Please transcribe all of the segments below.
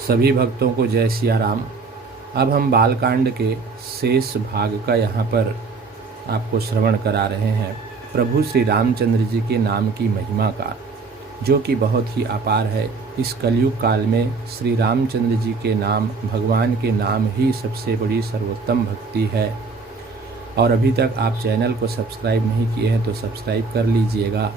सभी भक्तों को जय सिया राम। अब हम बालकांड के शेष भाग का यहाँ पर आपको श्रवण करा रहे हैं। प्रभु श्री रामचंद्र जी के नाम की महिमा का, जो कि बहुत ही अपार है। इस कलयुग काल में श्री रामचंद्र जी के नाम, भगवान के नाम ही सबसे बड़ी सर्वोत्तम भक्ति है। और अभी तक आप चैनल को सब्सक्राइब नहीं किए हैं तो सब्सक्राइब कर लीजिएगा,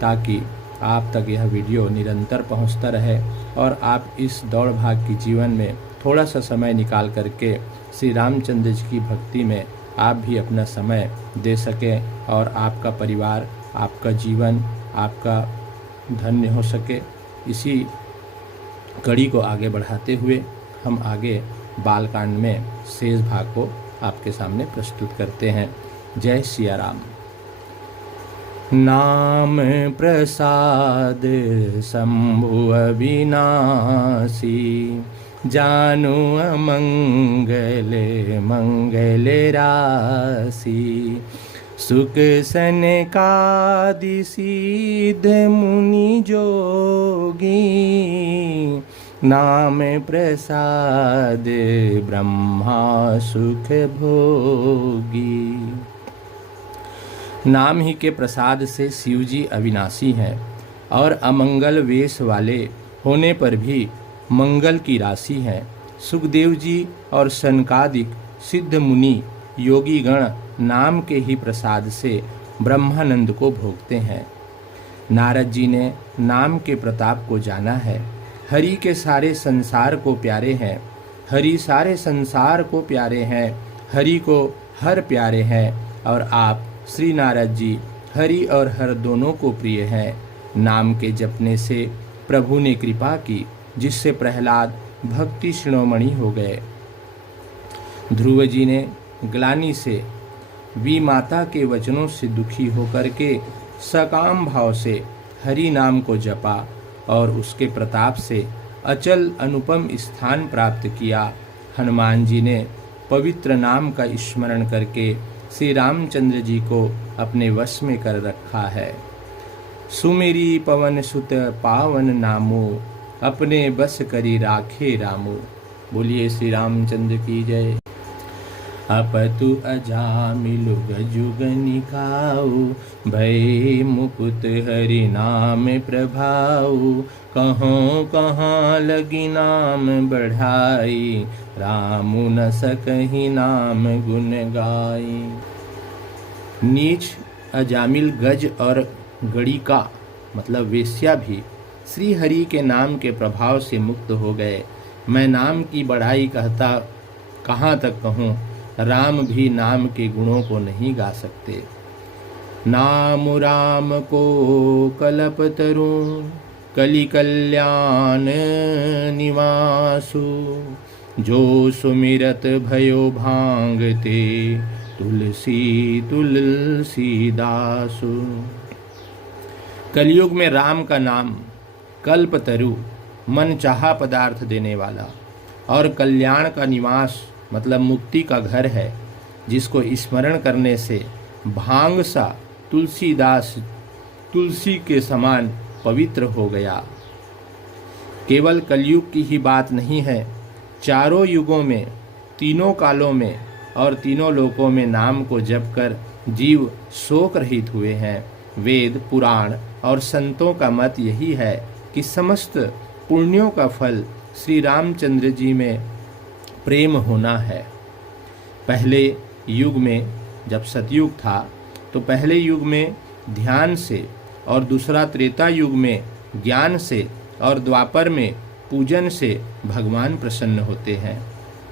ताकि आप तक यह वीडियो निरंतर पहुंचता रहे और आप इस दौड़ भाग की जीवन में थोड़ा सा समय निकाल करके श्री रामचंद्र जी की भक्ति में आप भी अपना समय दे सकें और आपका परिवार, आपका जीवन, आपका धन्य हो सके। इसी कड़ी को आगे बढ़ाते हुए हम आगे बालकांड में शेष भाग को आपके सामने प्रस्तुत करते हैं। जय सिया राम। नाम प्रसाद शंभु अविनाशी, जानु अमंगल मंगल राशि। सुख सनकादि सिद्ध मुनि जोगी, नाम प्रसाद ब्रह्मा सुख भोगी। नाम ही के प्रसाद से शिव जी अविनाशी हैं और अमंगल वेश वाले होने पर भी मंगल की राशि हैं। सुखदेव जी और सनकादिक सिद्ध मुनि योगी गण नाम के ही प्रसाद से ब्रह्मानंद को भोगते हैं। नारद जी ने नाम के प्रताप को जाना है। हरि के सारे संसार को प्यारे हैं, हरि सारे संसार को प्यारे हैं, हरि को हर प्यारे हैं। और आप श्री नारद जी हरि और हर दोनों को प्रिय हैं। नाम के जपने से प्रभु ने कृपा की, जिससे प्रहलाद भक्ति शिरोमणि हो गए। ध्रुव जी ने ग्लानि से विमाता के वचनों से दुखी होकर के सकाम भाव से हरि नाम को जपा और उसके प्रताप से अचल अनुपम स्थान प्राप्त किया। हनुमान जी ने पवित्र नाम का स्मरण करके श्री रामचंद्र जी को अपने वश में कर रखा है। सुमेरी पवन सुत पावन नामो, अपने बस करी राखे रामो। बोलिए श्री रामचंद्र की जय। अपतु अजामिलु गजुग निकाऊ, भय मुकुत हरि नाम प्रभाऊ। कहों कहाँ लगी नाम बढ़ाई, रामु न सकहि नाम गुण गाई। नीच अजामिल गज और गड़ी का मतलब वेश्या भी श्री हरि के नाम के प्रभाव से मुक्त हो गए। मैं नाम की बढ़ाई कहता कहाँ तक कहूँ, राम भी नाम के गुणों को नहीं गा सकते। नाम राम को कल्पतरु, कलि कल्याण निवासु। जो सुमिरत भयो भांगते, तुलसी तुलसी दासु। कलयुग में राम का नाम कल्पतरु, मन चाहा पदार्थ देने वाला, और कल्याण का निवास मतलब मुक्ति का घर है, जिसको स्मरण करने से भांग सा तुलसीदास तुलसी के समान पवित्र हो गया। केवल कलयुग की ही बात नहीं है, चारों युगों में, तीनों कालों में और तीनों लोकों में नाम को जप कर जीव शोक रहित हुए हैं। वेद, पुराण और संतों का मत यही है कि समस्त पुण्यों का फल श्री रामचंद्र जी में प्रेम होना है। पहले युग में जब सतयुग था तो पहले युग में ध्यान से, और दूसरा त्रेता युग में ज्ञान से, और द्वापर में पूजन से भगवान प्रसन्न होते हैं।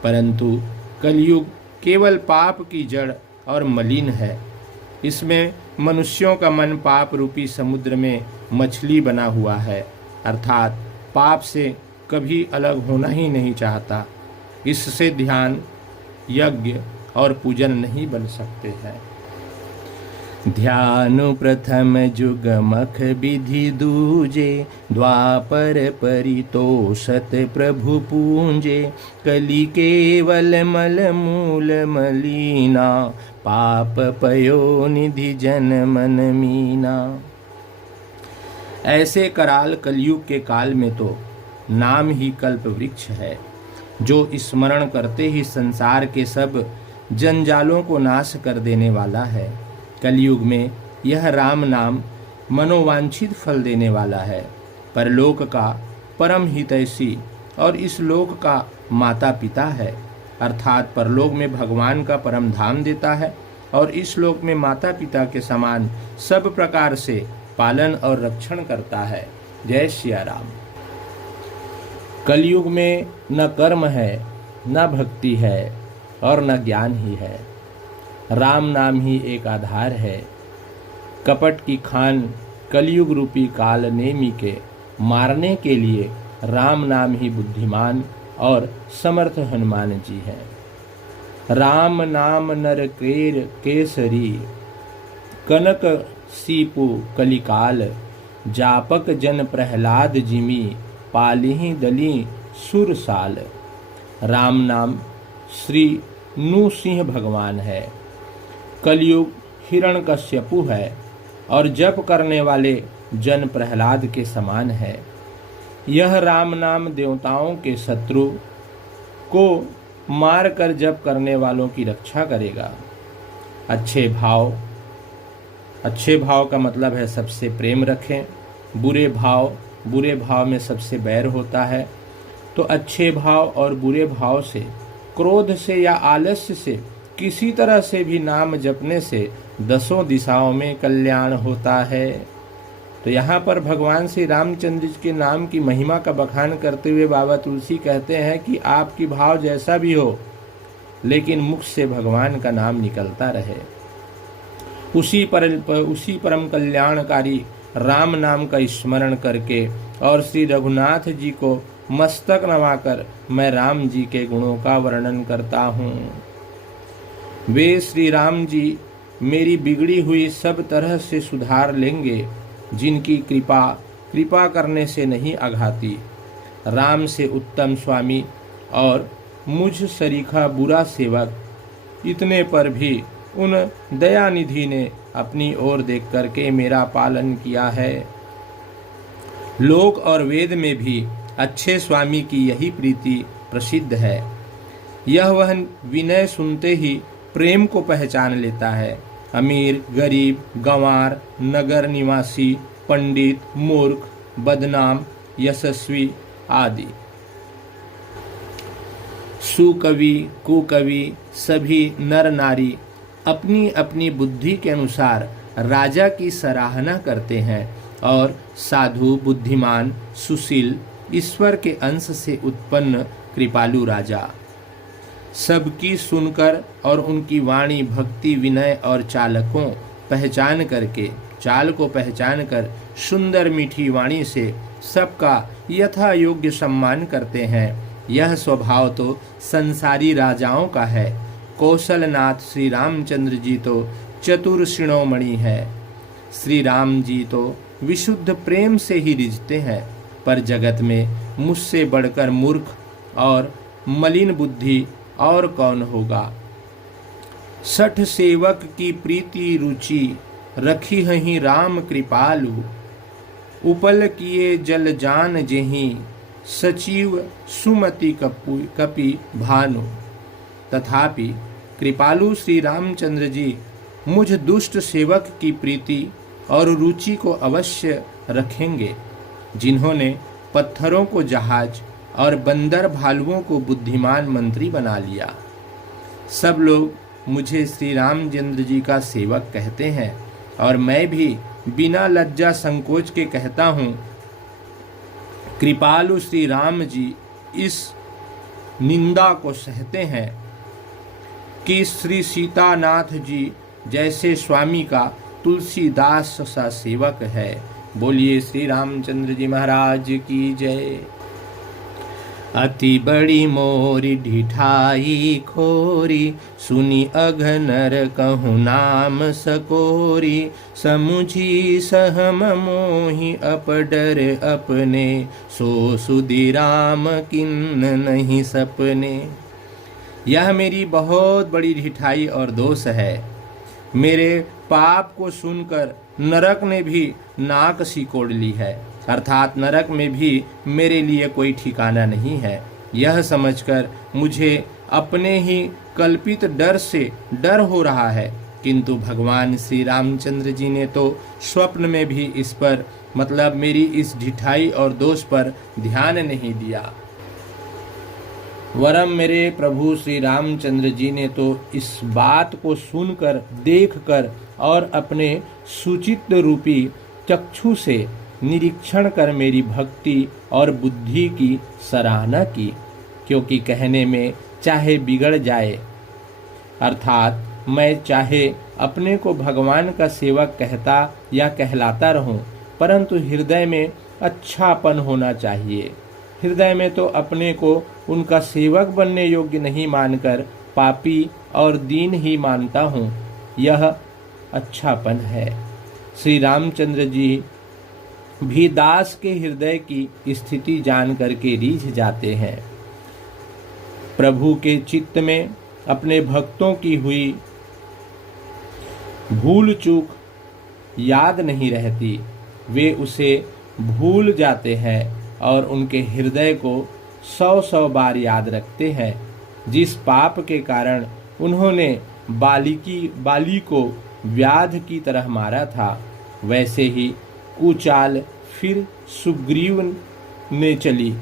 परंतु कलयुग केवल पाप की जड़ और मलिन है। इसमें मनुष्यों का मन पाप रूपी समुद्र में मछली बना हुआ है, अर्थात पाप से कभी अलग होना ही नहीं चाहता। इससे ध्यान, यज्ञ और पूजन नहीं बन सकते हैं। ध्यान प्रथम जुग मख विधि दूजे, द्वापर परितोषत प्रभु पूंजे। कलि केवल मल मूल मलीना, पाप पयो निधि जन मन मीना। ऐसे कराल कलयुग के काल में तो नाम ही कल्प वृक्ष है, जो स्मरण करते ही संसार के सब जंजालों को नाश कर देने वाला है। कलयुग में यह राम नाम मनोवांछित फल देने वाला है, परलोक का परम हितैषी और इस लोक का माता पिता है। अर्थात परलोक में भगवान का परम धाम देता है और इस लोक में माता पिता के समान सब प्रकार से पालन और रक्षण करता है। जय सिया राम। कलयुग में न कर्म है, न भक्ति है और न ज्ञान ही है। राम नाम ही एक आधार है। कपट की खान कलयुग रूपी काल नेमी के मारने के लिए राम नाम ही बुद्धिमान और समर्थ हनुमान जी हैं। राम नाम नर केर केसरी, कनक सीपु कलिकाल, जापक जन प्रहलाद जिमी, पालिहि दली सुरसाल। राम नाम श्री नृसिंह भगवान है। कलयुग हिरण्यकश्यपु है और जप करने वाले जन प्रहलाद के समान है। यह राम नाम देवताओं के शत्रु को मार कर जप करने वालों की रक्षा करेगा। अच्छे भाव का मतलब है सबसे प्रेम रखें। बुरे भाव में सबसे बैर होता है। तो अच्छे भाव और बुरे भाव से, क्रोध से या आलस्य से किसी तरह से भी नाम जपने से 10 दिशाओं में कल्याण होता है। तो यहाँ पर भगवान श्री रामचंद्र जी के नाम की महिमा का बखान करते हुए बाबा तुलसी कहते हैं कि आपकी भाव जैसा भी हो, लेकिन मुख से भगवान का नाम निकलता रहे। उसी परम कल्याणकारी राम नाम का स्मरण करके और श्री रघुनाथ जी को मस्तक नवाकर मैं राम जी के गुणों का वर्णन करता हूँ। वे श्री राम जी मेरी बिगड़ी हुई सब तरह से सुधार लेंगे, जिनकी कृपा करने से नहीं अघाती। राम से उत्तम स्वामी और मुझ सरीखा बुरा सेवक, इतने पर भी उन दयानिधि ने अपनी ओर देख करके मेरा पालन किया है। लोक और वेद में भी अच्छे स्वामी की यही प्रीति प्रसिद्ध है। यह वह विनय सुनते ही प्रेम को पहचान लेता है। अमीर, गरीब, गंवार, नगर निवासी, पंडित, मूर्ख, बदनाम, यशस्वी आदि, सुकवि, कुकवि सभी नर नारी अपनी अपनी बुद्धि के अनुसार राजा की सराहना करते हैं और साधु, बुद्धिमान, सुशील, ईश्वर के अंश से उत्पन्न कृपालु राजा सबकी सुनकर और उनकी वाणी, भक्ति, विनय और चाल को पहचान कर सुंदर मीठी वाणी से सबका यथा योग्य सम्मान करते हैं। यह स्वभाव तो संसारी राजाओं का है। कौशलनाथ श्री रामचंद्र जी तो चतुर शिरोमणि है। श्री राम जी तो विशुद्ध प्रेम से ही रिझते हैं, पर जगत में मुझसे बढ़कर मूर्ख और मलिन बुद्धि और कौन होगा। सठ सेवक की प्रीति रुचि, रखी हहीं राम कृपालु, उपल किए जल जान जेहि, सचिव सुमति कपि भानु। तथापि कृपालु श्री रामचंद्र जी मुझ दुष्ट सेवक की प्रीति और रुचि को अवश्य रखेंगे, जिन्होंने पत्थरों को जहाज और बंदर भालुओं को बुद्धिमान मंत्री बना लिया। सब लोग मुझे श्री रामचंद्र जी का सेवक कहते हैं और मैं भी बिना लज्जा संकोच के कहता हूँ, कृपालु श्री राम जी इस निंदा को सहते हैं कि श्री सीतानाथ जी जैसे स्वामी का तुलसीदास सा सेवक है। बोलिए श्री रामचंद्र जी महाराज की जय। अति बड़ी मोरी ढिठाई खोरी, सुनी अघनर कहूँ नाम सकोरी, समुझी सहम मोहि अपडर अपने, सो सुधि राम किन्न नहीं सपने। यह मेरी बहुत बड़ी ढिठाई और दोष है। मेरे पाप को सुनकर नरक ने भी नाक सिकोड़ ली है अर्थात नरक में भी मेरे लिए कोई ठिकाना नहीं है। यह समझकर मुझे अपने ही कल्पित डर से डर हो रहा है, किंतु भगवान श्री रामचंद्र जी ने तो स्वप्न में भी इस पर, मतलब मेरी इस ढिठाई और दोष पर ध्यान नहीं दिया। वरम मेरे प्रभु श्री रामचंद्र जी ने तो इस बात को सुनकर, देखकर और अपने सुचित्त रूपी चक्षु से निरीक्षण कर मेरी भक्ति और बुद्धि की सराहना की, क्योंकि कहने में चाहे बिगड़ जाए, अर्थात मैं चाहे अपने को भगवान का सेवक कहता या कहलाता रहूं, परंतु हृदय में अच्छापन होना चाहिए। हृदय में तो अपने को उनका सेवक बनने योग्य नहीं मानकर पापी और दीन ही मानता हूँ। यह अच्छापन है। श्री रामचंद्र जी भी दास के हृदय की स्थिति जान करके रीझ जाते हैं। प्रभु के चित्त में अपने भक्तों की हुई भूल चूक याद नहीं रहती, वे उसे भूल जाते हैं और उनके हृदय को 100 बार याद रखते हैं। जिस पाप के कारण उन्होंने बाली को व्याध की तरह मारा था, वैसे ही कुचाल फिर सुग्रीव ने चली